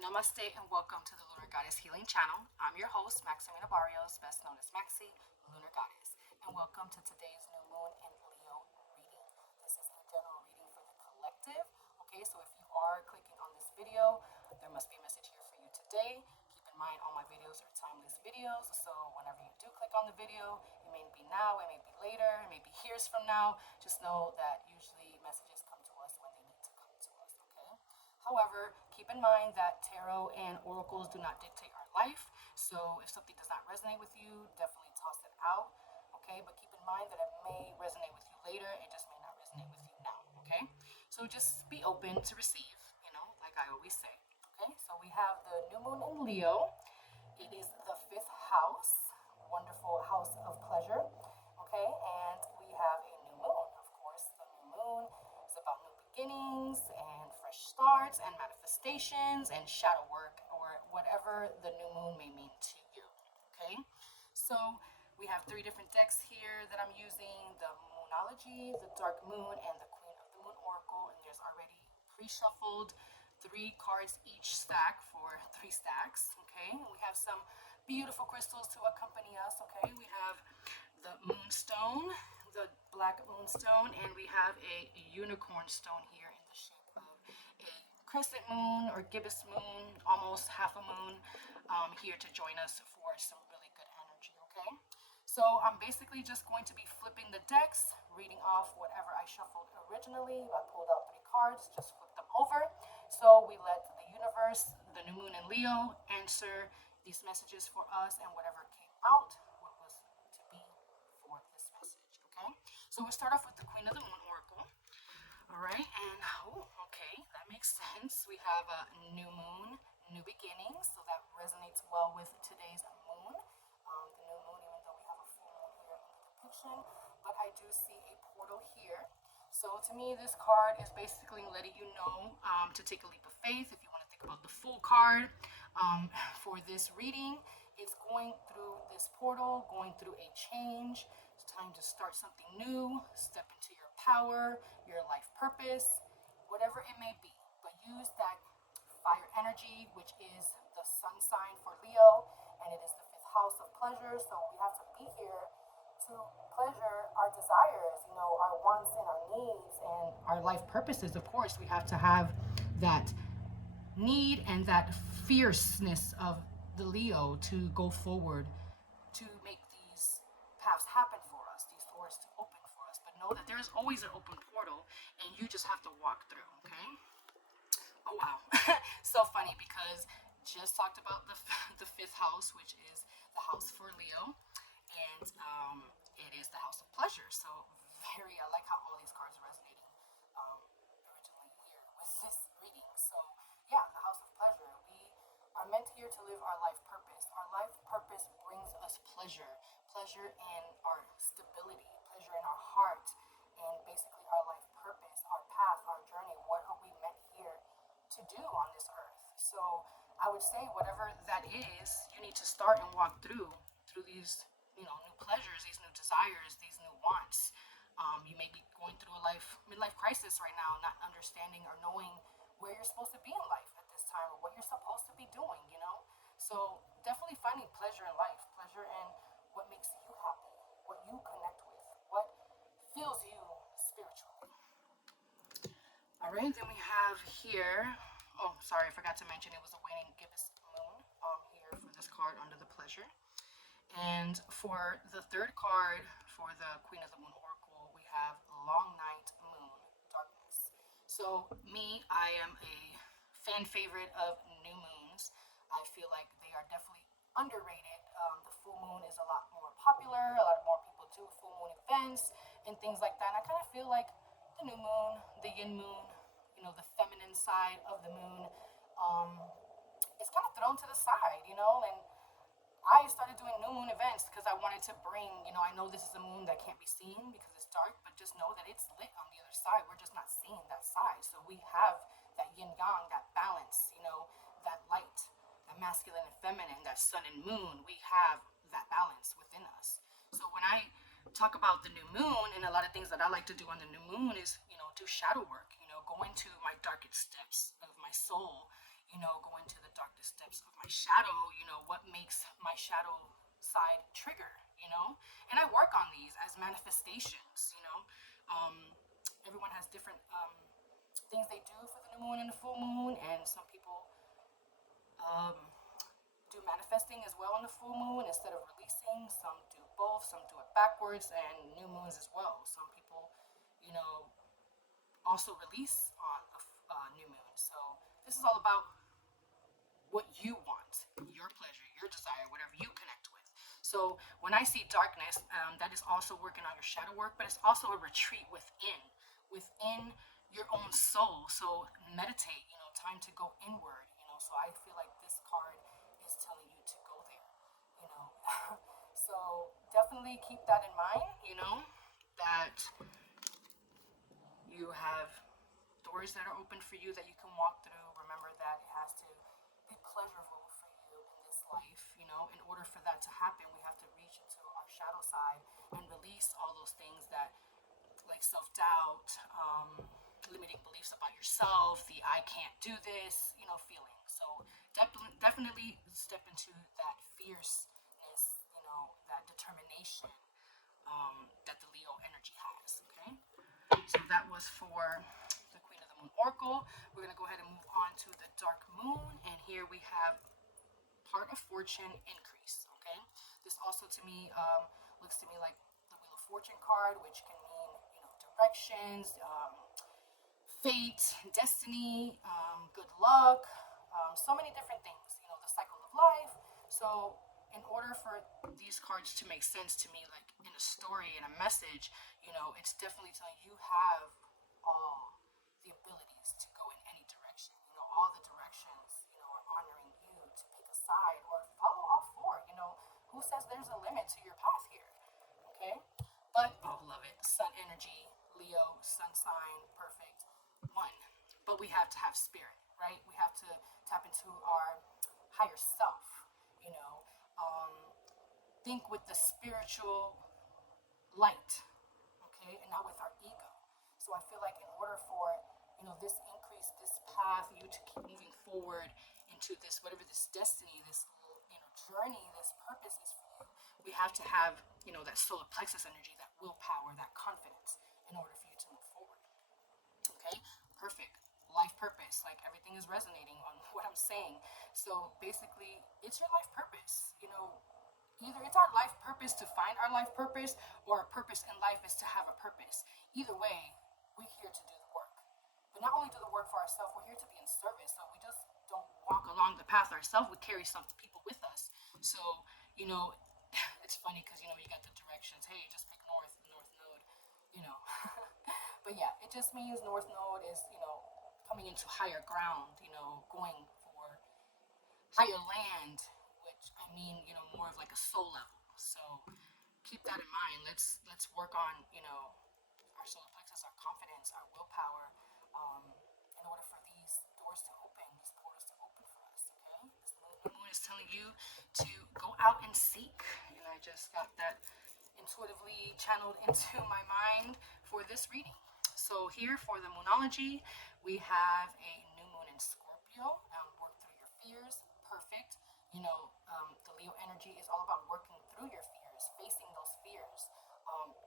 Namaste and welcome to the Lunar Goddess Healing Channel. I'm your host, Maximina Barrios, best known as Maxi, Lunar Goddess. And welcome to today's new moon in Leo reading. This is a general reading for the collective. Okay, so if you are clicking on this video, there must be a message here for you today. Keep in mind, all my videos are timeless videos. So whenever you do click on the video, it may be now, it may be later, it may be years from now. Just know that usually messages come to us when they need to come to us. Okay. However, keep in mind that tarot and oracles do not dictate our life. So if something does not resonate with you, definitely toss it out. Okay, but keep in mind that it may resonate with you later, it just may not resonate with you now. Okay, so just be open to receive, like I always say. Okay, so we have the new moon in Leo. It is the fifth house, wonderful house of pleasure. Okay, and we have a new moon. Of course, the new moon is about new beginnings and fresh starts and manifestations and shadow work or whatever the new moon may mean to you. Okay, so we have three different decks here that I'm using: the Moonology, the Dark Moon, and the Queen of the Moon Oracle. And there's already pre-shuffled three cards each stack for three stacks. Okay, and we have some beautiful crystals to accompany us. Okay, we have the moonstone, the black moonstone, and we have a unicorn stone here in the shape of a crescent moon or gibbous moon, almost half a moon, here to join us for some really good energy. Okay, so I'm basically just going to be flipping the decks, reading off whatever I shuffled originally. I pulled out three cards, just flip them over. So we let the universe, the new moon in Leo, answer these messages for us, and whatever came out, what was to be for this message. Okay, so we'll start off with the Queen of the Moon Oracle. All right, and okay, that makes sense. We have a new moon, new beginnings, so that resonates well with today's moon. The new moon, even though we have a full moon here in the depiction, but I do see a portal here. So to me, this card is basically letting you know to take a leap of faith. If you want to think about the full card for this reading, it's going through this portal, going through a change. It's time to start something new, step into your power, your life purpose, whatever it may be. But use that fire energy, which is the sun sign for Leo, and it is the fifth house of pleasure. So we have to be here to pleasure our desires, our wants and our needs and our life purposes. Of course, we have to have that need and that fierceness of the Leo to go forward, to make these paths happen for us, these doors to open for us. But know that there is always an open portal and you just have to walk through, okay? Oh, wow. So funny because just talked about the fifth house, which is the house for Leo, and it is the house of pleasure. So I like how all these cards are resonating originally here with this reading. So yeah, the house of pleasure. We are meant here to live our life purpose. Our life purpose brings us pleasure, pleasure in our stability, pleasure in our heart, and basically our life purpose, our path, our journey. What are we meant here to do on this earth? So I would say whatever that is, you need to start and walk through these, new pleasures, these new desires, these new wants. You may be going through a midlife crisis right now, not understanding or knowing where you're supposed to be in life at this time or what you're supposed to be doing. So definitely finding pleasure in life, pleasure in what makes you happy, what you connect with, what fills you spiritually. All right, then we have here. Oh, sorry, I forgot to mention it was a waning gibbous moon here for this card under the pleasure. And for the third card for the Queen of the Moon Oracle, we have Long Night Moon Darkness. So me, I am a fan favorite of new moons. I feel like they are definitely underrated. The full moon is a lot more popular. A lot more people do full moon events and things like that. And I kind of feel like the new moon, the yin moon, the feminine side of the moon, is kind of thrown to the side. And I started doing new moon events because I wanted to bring, I know this is a moon that can't be seen because it's dark, but just know that it's lit on the other side. We're just not seeing that side. So we have that yin yang, that balance, that light, that masculine and feminine, that sun and moon. We have that balance within us. So when I talk about the new moon, and a lot of things that I like to do on the new moon is, do shadow work, go into my darkest depths of my soul, go into the darkest depths of my shadow, what makes my shadow side trigger, and I work on these as manifestations, everyone has different things they do for the new moon and the full moon, and some people um, do manifesting as well on the full moon instead of releasing. Some do both, some do it backwards, and new moons as well. Some people, you know, also release on a new moon. So this is all about what you want, your pleasure, your desire, whatever you connect with. So when I see darkness, that is also working on your shadow work, but it's also a retreat within your own soul. So meditate, time to go inward, So I feel like this card is telling you to go there, you know. So definitely keep that in mind, that you have doors that are open for you that you can walk through. Remember that it has to be pleasurable for you in this life. In order for that to happen, we have to reach into our shadow side and release all those things that, like self doubt, limiting beliefs about yourself, the I can't do this, feeling. So definitely step into that fierceness, that determination that the Leo energy has. Okay. So that was for the Queen of the Moon Oracle. We're going to go ahead and move on to the Dark Moon. And here we have part of fortune increase. Okay. This also to me looks to me like the Wheel of Fortune card, which can mean, directions, fate, destiny, good luck, so many different things, the cycle of life. So, in order for these cards to make sense to me, like in a story and a message, it's definitely telling you have all the abilities to go in any direction. All the directions, are honoring you to pick a side or follow all four. Who says there's a limit to your path here? Okay? But, oh, love it. Sun energy, Leo, sun sign, perfect. One. But we have to have spirit, right? We have to tap into our higher self, you know. Um, think with the spiritual light, okay, and not with our ego. So I feel like in order for, this increase, this path, you to keep moving forward into this, whatever this destiny, this, journey, this purpose is for you, we have to have, that solar plexus energy, that willpower, that confidence in order for you to move forward. Okay, perfect. Life purpose, like everything is resonating on what I'm saying. So basically, it's your life purpose. Either it's our life purpose to find our life purpose, or our purpose in life is to have a purpose. Either way, we're here to do the work. But not only do the work for ourselves, we're here to be in service. So we just don't walk along the path ourselves. We carry some people with us. So, it's funny because, you got the directions. Hey, just pick north node, you know. But yeah, it just means north node is, coming into higher ground, going for higher land, which I mean, more of like a soul level. So keep that in mind. Let's work on, our solar plexus, our confidence, our willpower, in order for these doors to open, these portals to open for us. Okay, this moon is telling you to go out and seek, and I just got that intuitively channeled into my mind for this reading. So here for the Moonology, we have a new moon in Scorpio. Work through your fears. Perfect. The Leo energy is all about working through your fears, facing those fears.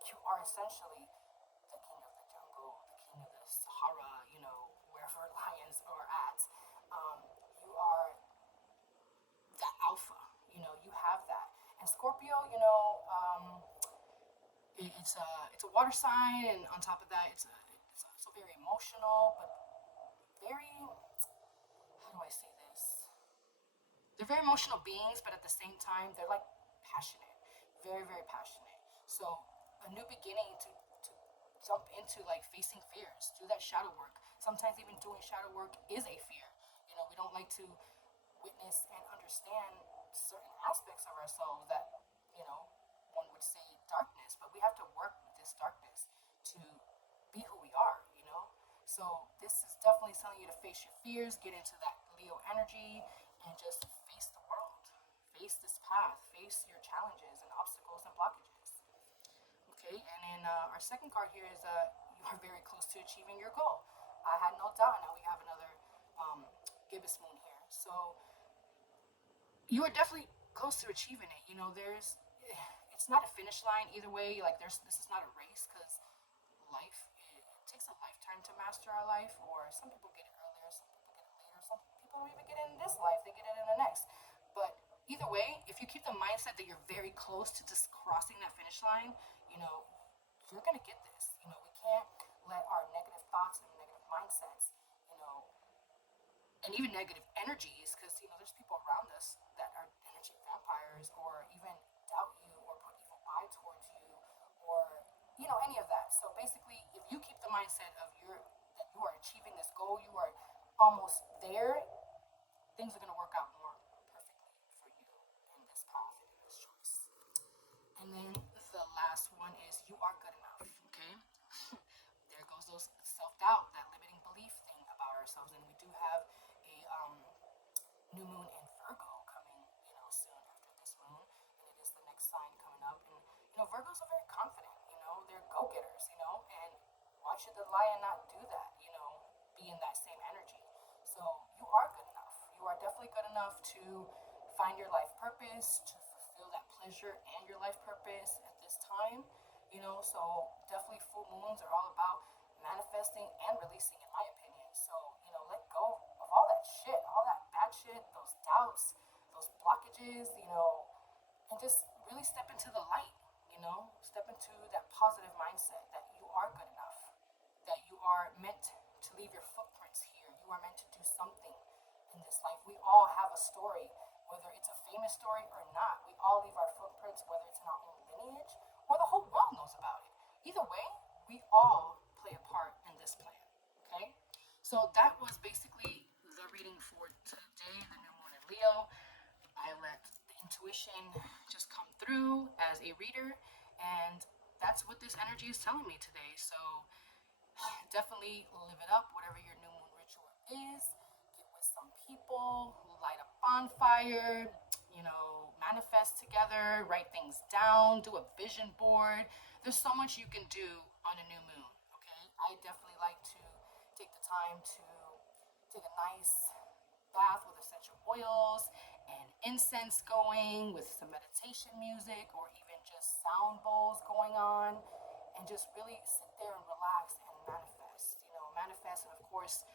You are essentially the king of the jungle, the king of the Sahara, wherever lions are at. You are the alpha. You have that. And Scorpio, it's a water sign, and on top of that, it's also very emotional, but very, how do I say this? They're very emotional beings, but at the same time, they're like passionate, very very passionate. So a new beginning to jump into, like facing fears, do that shadow work. Sometimes even doing shadow work is a fear. We don't like to witness and understand certain aspects of ourselves that, you know, one would say darkness, but we have to work with this darkness to be who we are. So this is definitely telling you to face your fears, get into that Leo energy, and just face the world, face this path, face your challenges and obstacles and blockages. Okay, and then our second card here is you are very close to achieving your goal. I had no doubt. Now we have another gibbous moon here. So you are definitely close to achieving it. It's not a finish line either way. Like this is not a race because it takes a lifetime to master our life. Or some people get it earlier, some people get it later, some people don't even get it in this life. They get it in the next. But either way, if you keep the mindset that you're very close to just crossing that finish line, you know, you're gonna get this. We can't let our negative thoughts and negative mindsets, you know, and even negative energies, because there's people around us that are energy vampires, or even doubt you, or put evil eye towards you, or any of that. So basically, if you keep the mindset of that you are achieving this goal, you are almost there, things are going to work out more perfectly for you in this path and in this choice. And then the last one is you are good enough. Okay. There goes those self-doubt, that limiting belief thing about ourselves. And we do have a new moon in Virgo coming, soon after this moon, and it is the next sign coming up. And Virgos are very confident. They're go-getters. And why should the lion not do that? Be in that same energy. So you are good enough. You are definitely good enough to find your life purpose, to fulfill that pleasure and your life purpose at this time. So definitely full moons are all about manifesting and releasing, in my opinion. So, let go of all that shit, all that bad shit, those doubts, those blockages, and just really step into the light, step into that positive mindset that you are good enough, that you are meant to leave your footprints here. You are meant to do something in this life. We all have a story, whether it's a famous story or not. We all leave our footprints, whether it's in our own lineage or the whole world knows about it. Either way, we all play a part in this plan. Okay? So that was basically the reading for today, the new moon in Leo. I let the intuition just come through as a reader, and that's what this energy is telling me today. So definitely live it up, whatever your new moon ritual is. Get with some people, light a bonfire, manifest together, write things down, do a vision board. There's so much you can do on a new moon, okay? I definitely like to take the time to take a nice bath with essential oils and incense going with some meditation music, or even just sound bowls going on, and just really sit there and relax and manifest. Manifest, and of course,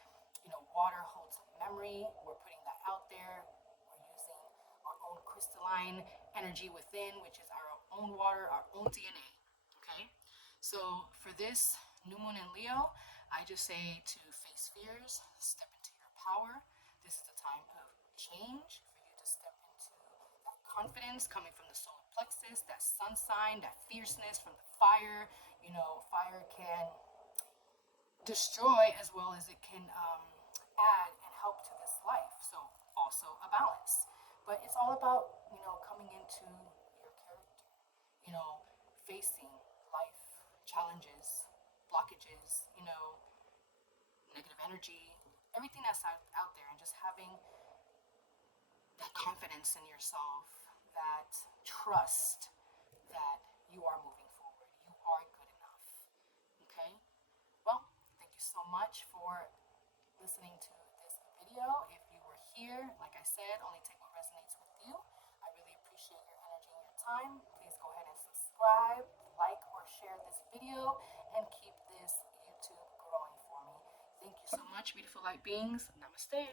water holds memory. We're putting that out there. We're using our own crystalline energy within, which is our own water, our own DNA. Okay? So for this new moon in Leo, I just say to face fears, step into your power. This is a time of change for you to step into that confidence coming from the solar plexus, that sun sign, that fierceness from the fire. Fire can destroy as well as it can add and help to this life. So also a balance. But it's all about, coming into your character, facing life, challenges, blockages, negative energy, everything that's out there, and just having that confidence in yourself, that trust that you are moving forward. You are good enough. Okay? Well, thank you so much for listening to this video. If you were here, like I said, only take what resonates with you. I really appreciate your energy and your time. Please go ahead and subscribe, like, or share this video, and keep this YouTube growing for me. Thank you so much, beautiful light beings. Namaste.